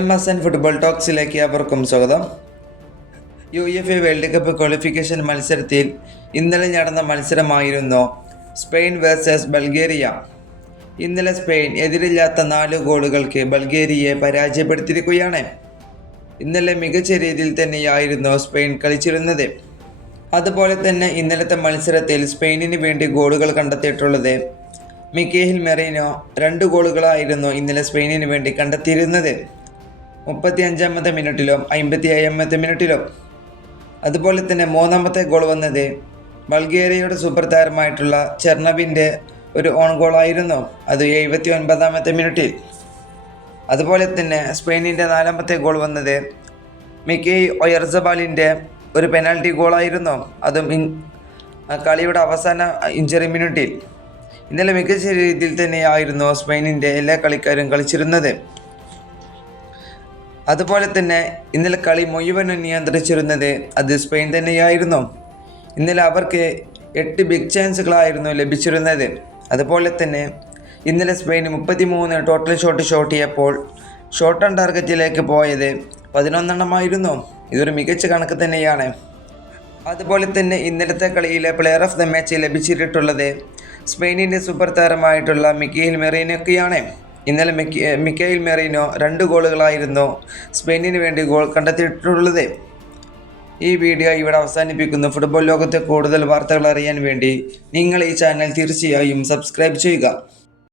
MSN football ടോക്സിലേക്ക് അവർക്കും സ്വാഗതം. UEFA world cup qualification മത്സരത്തിൽ ഇന്നലെ നടന്ന മത്സരമായിരുന്നു സ്പെയിൻ വേഴ്സസ് ബൾഗേറിയ. ഇന്നലെ സ്പെയിൻ എതിരില്ലാത്ത 4 ഗോളുകൾക്ക് ബൾഗേറിയയെ പരാജയപ്പെടുത്തിയിരിക്കുകയാണ്. ഇന്നലെ മികച്ച രീതിയിൽ തന്നെയായിരുന്നു സ്പെയിൻ കളിച്ചിരുന്നത്. അതുപോലെ തന്നെ ഇന്നലത്തെ മത്സരത്തിൽ സ്പെയിനിന് വേണ്ടി ഗോളുകൾ കണ്ടെത്തിയിട്ടുള്ളത് മിക്കേൽ മെറീനോ. 2 ഗോളുകളായിരുന്നു ഇന്നലെ സ്പെയിനിന് വേണ്ടി കണ്ടെത്തിയിരുന്നത്, 35-ാമത്തെ മിനിറ്റിലും 57-ാമത്തെ മിനിറ്റിലും. അതുപോലെ തന്നെ 3-ാമത്തെ ഗോൾ വന്നത് ബൾഗേറിയയുടെ സൂപ്പർ താരമായിട്ടുള്ള ചെർണവിൻ്റെ ഒരു ഓൺ ഗോളായിരുന്നു, അത് 79-ാമത്തെ മിനിറ്റിൽ. അതുപോലെ തന്നെ സ്പെയിനിൻ്റെ 4-ാമത്തെ ഗോൾ വന്നത് മിക്കൈൽ ഒയർസബാലിൻ്റെ ഒരു പെനാൽറ്റി ഗോളായിരുന്നു, അതും കളിയുടെ അവസാന ഇഞ്ചറി മിനിറ്റിൽ. ഇന്നലെ മികച്ച രീതിയിൽ തന്നെയായിരുന്നു സ്പെയിനിൻ്റെ എല്ലാ കളിക്കാരും കളിച്ചിരുന്നത്. അതുപോലെ തന്നെ ഇന്നലെ കളി മുഴുവനും നിയന്ത്രിച്ചിരുന്നത് അത് സ്പെയിൻ തന്നെയായിരുന്നു. ഇന്നലെ അവർക്ക് 8 ബിഗ് ചാൻസുകളായിരുന്നു ലഭിച്ചിരുന്നത്. അതുപോലെ തന്നെ ഇന്നലെ സ്പെയിൻ 33 ടോട്ടൽ ഷോട്ട് ചെയ്യപ്പോൾ ഷോട്ട് ഓൺ ടാർഗറ്റിലേക്ക് പോയത് 11 ഇതൊരു മികച്ച കണക്ക് തന്നെയാണ്. അതുപോലെ തന്നെ ഇന്നലത്തെ കളിയിലെ പ്ലെയർ ഓഫ് ദ മാച്ച് ലഭിച്ചിട്ടുള്ളത് സ്പെയിനിൻ്റെ സൂപ്പർ താരമായിട്ടുള്ള മിക്കേൽ മെറീനോയ്ക്കാണ്. ഇന്നലെ മിക്കേൽ മെറീനോ 2 ഗോളുകളായിരുന്നു സ്പെയിനിന് വേണ്ടി ഗോൾ കണ്ടെത്തിയിട്ടുള്ളത്. ഈ വീഡിയോ ഇവിടെ അവസാനിപ്പിക്കുന്നു. ഫുട്ബോൾ ലോകത്തെ കൂടുതൽ വാർത്തകൾ അറിയാൻ വേണ്ടി നിങ്ങൾ ഈ ചാനൽ തീർച്ചയായും സബ്സ്ക്രൈബ് ചെയ്യുക.